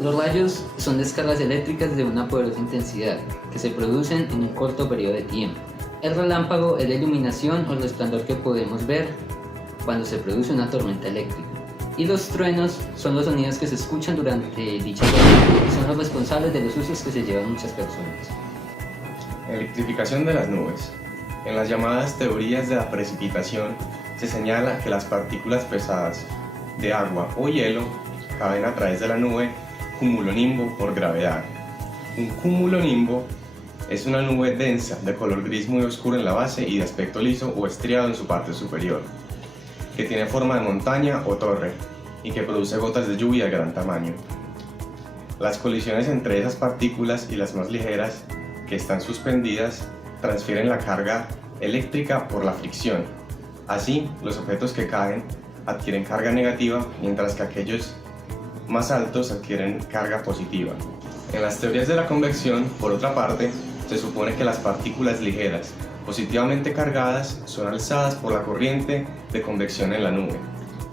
Los rayos son descargas eléctricas de una poderosa intensidad que se producen en un corto periodo de tiempo. El relámpago es la iluminación o el resplandor que podemos ver cuando se produce una tormenta eléctrica. Y los truenos son los sonidos que se escuchan durante dicha tormenta y son los responsables de los usos que se llevan muchas personas. Electrificación de las nubes. En las llamadas teorías de la precipitación se señala que las partículas pesadas de agua o hielo caen a través de la nube cumulonimbo por gravedad. Un cumulonimbo es una nube densa de color gris muy oscuro en la base y de aspecto liso o estriado en su parte superior, que tiene forma de montaña o torre y que produce gotas de lluvia de gran tamaño. Las colisiones entre esas partículas y las más ligeras, que están suspendidas, transfieren la carga eléctrica por la fricción. Así, los objetos que caen adquieren carga negativa, mientras que aquellos más altos adquieren carga positiva. En las teorías de la convección, por otra parte, se supone que las partículas ligeras, positivamente cargadas, son alzadas por la corriente de convección en la nube,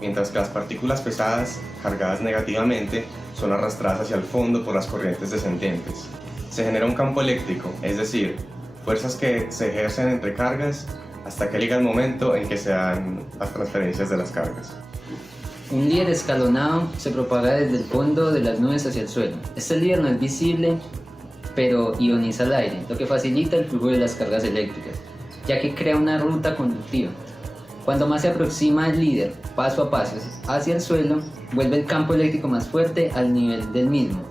mientras que las partículas pesadas, cargadas negativamente, son arrastradas hacia el fondo por las corrientes descendentes. Se genera un campo eléctrico, es decir, fuerzas que se ejercen entre cargas hasta que llega el momento en que se dan las transferencias de las cargas. Un líder escalonado se propaga desde el fondo de las nubes hacia el suelo. Este líder no es visible, pero ioniza el aire, lo que facilita el flujo de las cargas eléctricas, ya que crea una ruta conductiva. Cuando más se aproxima el líder, paso a paso, hacia el suelo, vuelve el campo eléctrico más fuerte al nivel del mismo.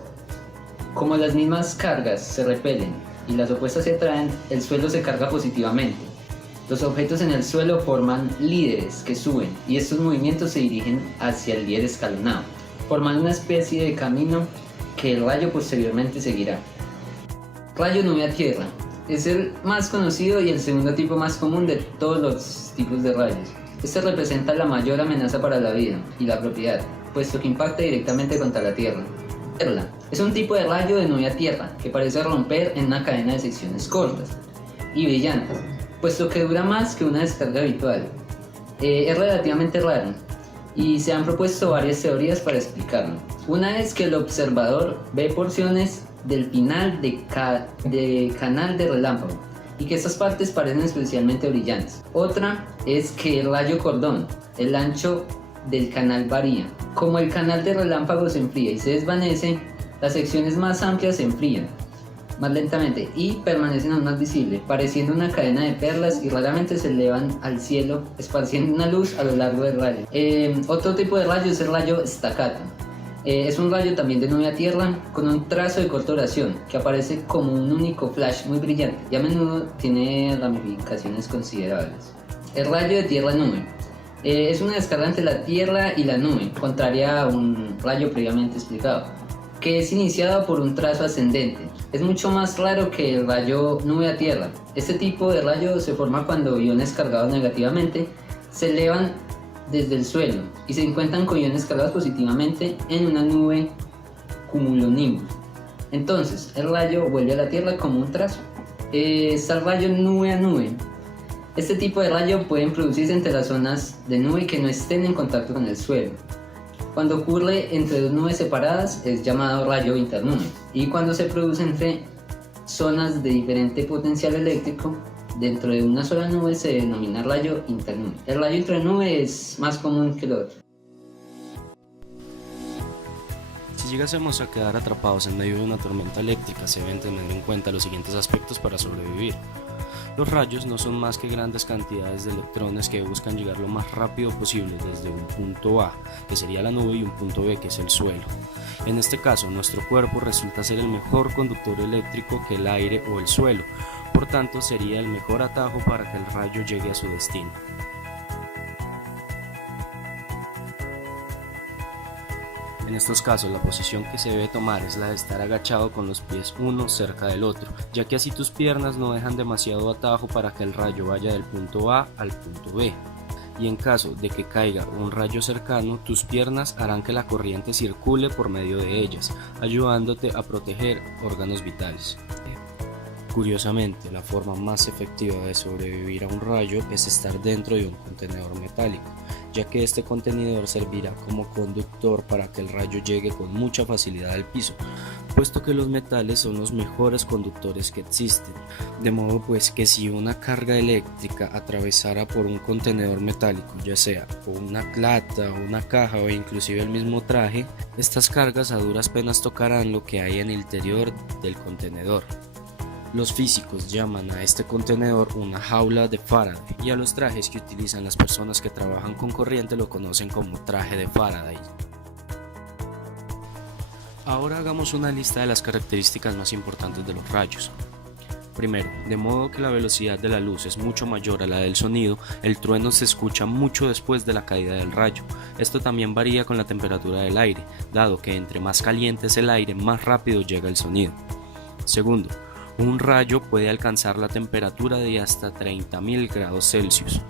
Como las mismas cargas se repelen y las opuestas se atraen, el suelo se carga positivamente. Los objetos en el suelo forman líderes que suben y estos movimientos se dirigen hacia el líder escalonado, formando una especie de camino que el rayo posteriormente seguirá. Rayo nube a tierra. Es el más conocido y el segundo tipo más común de todos los tipos de rayos. Este representa la mayor amenaza para la vida y la propiedad, puesto que impacta directamente contra la tierra. Perla es un tipo de rayo de nube a tierra que parece romper en una cadena de secciones cortas y brillantes, puesto que dura más que una descarga habitual. Es relativamente raro y se han propuesto varias teorías para explicarlo. Una es que el observador ve porciones del final de canal de relámpago y que estas partes parecen especialmente brillantes. Otra es que el rayo cordón, el ancho del canal varía. Como el canal de relámpago se enfría y se desvanece, las secciones más amplias se enfrían más lentamente y permanecen aún más visibles, pareciendo una cadena de perlas, y raramente se elevan al cielo, esparciendo una luz a lo largo del rayo. Otro tipo de rayo es el rayo staccato. Es un rayo también de nube a tierra con un trazo de corta duración que aparece como un único flash muy brillante y a menudo tiene ramificaciones considerables. El rayo de tierra a nube. Es una descarga entre la tierra y la nube, contraria a un rayo previamente explicado, que es iniciado por un trazo ascendente. Es mucho más raro que el rayo nube a tierra. Este tipo de rayo se forma cuando iones cargados negativamente se elevan desde el suelo y se encuentran con iones cargados positivamente en una nube cumulonimbus. Entonces el rayo vuelve a la tierra como un trazo. Está el rayo nube a nube. Este tipo de rayo pueden producirse entre las zonas de nube que no estén en contacto con el suelo. Cuando ocurre entre dos nubes separadas es llamado rayo internube, y cuando se produce entre zonas de diferente potencial eléctrico dentro de una sola nube se denomina rayo internube. El rayo internube es más común que el otro. Si llegásemos a quedar atrapados en medio de una tormenta eléctrica, se deben tener en cuenta los siguientes aspectos para sobrevivir. Los rayos no son más que grandes cantidades de electrones que buscan llegar lo más rápido posible desde un punto A, que sería la nube, y un punto B, que es el suelo. En este caso, nuestro cuerpo resulta ser el mejor conductor eléctrico que el aire o el suelo, por tanto sería el mejor atajo para que el rayo llegue a su destino. En estos casos, la posición que se debe tomar es la de estar agachado con los pies uno cerca del otro, ya que así tus piernas no dejan demasiado atajo para que el rayo vaya del punto A al punto B. Y en caso de que caiga un rayo cercano, tus piernas harán que la corriente circule por medio de ellas, ayudándote a proteger órganos vitales. Curiosamente, la forma más efectiva de sobrevivir a un rayo es estar dentro de un contenedor metálico, ya que este contenedor servirá como conductor para que el rayo llegue con mucha facilidad al piso, puesto que los metales son los mejores conductores que existen. De modo pues que si una carga eléctrica atravesara por un contenedor metálico, ya sea una lata o una caja o inclusive el mismo traje, estas cargas a duras penas tocarán lo que hay en el interior del contenedor. Los físicos llaman a este contenedor una jaula de Faraday y a los trajes que utilizan las personas que trabajan con corriente lo conocen como traje de Faraday. Ahora hagamos una lista de las características más importantes de los rayos. Primero, de modo que la velocidad de la luz es mucho mayor a la del sonido, el trueno se escucha mucho después de la caída del rayo. Esto también varía con la temperatura del aire, dado que entre más caliente es el aire, más rápido llega el sonido. Segundo, un rayo puede alcanzar la temperatura de hasta 30.000 grados Celsius.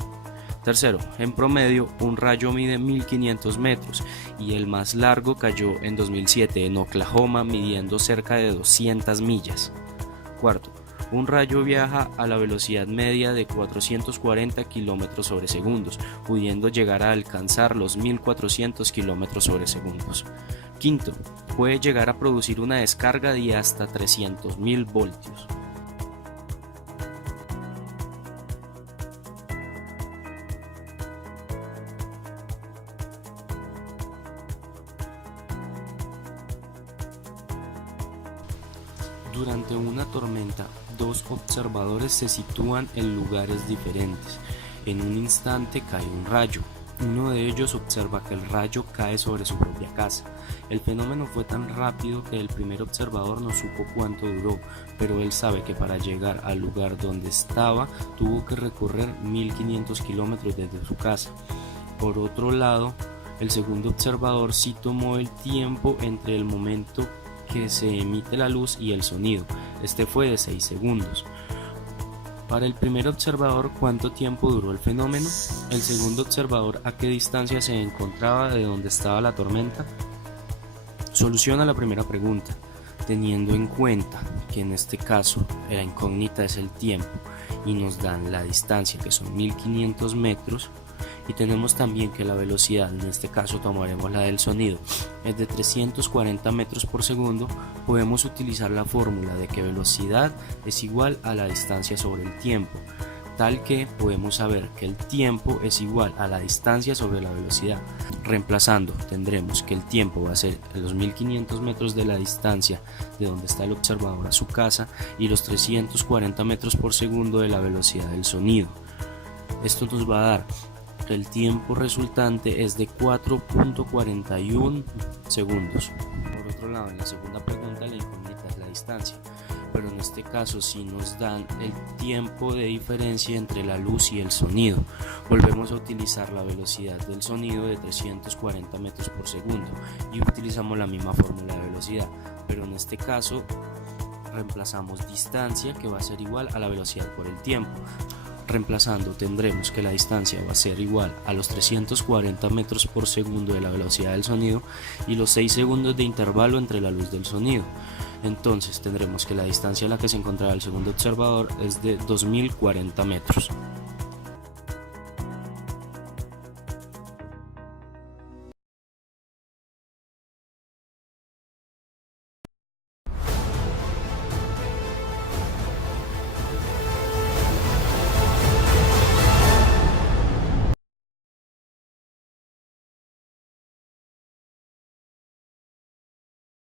Tercero, en promedio, un rayo mide 1500 metros y el más largo cayó en 2007 en Oklahoma midiendo cerca de 200 millas. Cuarto, un rayo viaja a la velocidad media de 440 km sobre segundos, pudiendo llegar a alcanzar los 1400 km sobre segundos. Quinto, puede llegar a producir una descarga de hasta 300.000 voltios. Durante una tormenta, dos observadores se sitúan en lugares diferentes. En un instante cae un rayo. Uno de ellos observa que el rayo cae sobre su propia casa. El fenómeno fue tan rápido que el primer observador no supo cuánto duró, pero él sabe que para llegar al lugar donde estaba tuvo que recorrer 1500 kilómetros desde su casa. Por otro lado, el segundo observador sí tomó el tiempo entre el momento que se emite la luz y el sonido. Este fue de 6 segundos. Para el primer observador, ¿cuánto tiempo duró el fenómeno? El segundo observador, ¿a qué distancia se encontraba de donde estaba la tormenta? Soluciona la primera pregunta, teniendo en cuenta que en este caso la incógnita es el tiempo y nos dan la distancia que son 1500 metros y tenemos también que la velocidad, en este caso tomaremos la del sonido, es de 340 metros por segundo. Podemos utilizar la fórmula de que velocidad es igual a la distancia sobre el tiempo, tal que podemos saber que el tiempo es igual a la distancia sobre la velocidad. Reemplazando, tendremos que el tiempo va a ser los 1500 metros de la distancia de donde está el observador a su casa y los 340 metros por segundo de la velocidad del sonido. Esto nos va a dar que el tiempo resultante es de 4.41 segundos. Por otro lado, en la segunda pregunta la incógnita es la distancia, pero en este caso sí nos dan el tiempo de diferencia entre la luz y el sonido. Volvemos a utilizar la velocidad del sonido de 340 metros por segundo y utilizamos la misma fórmula de velocidad, pero en este caso reemplazamos distancia, que va a ser igual a la velocidad por el tiempo. Reemplazando, tendremos que la distancia va a ser igual a los 340 metros por segundo de la velocidad del sonido y los 6 segundos de intervalo entre la luz del sonido. Entonces tendremos que la distancia a la que se encontraba el segundo observador es de 2040 metros.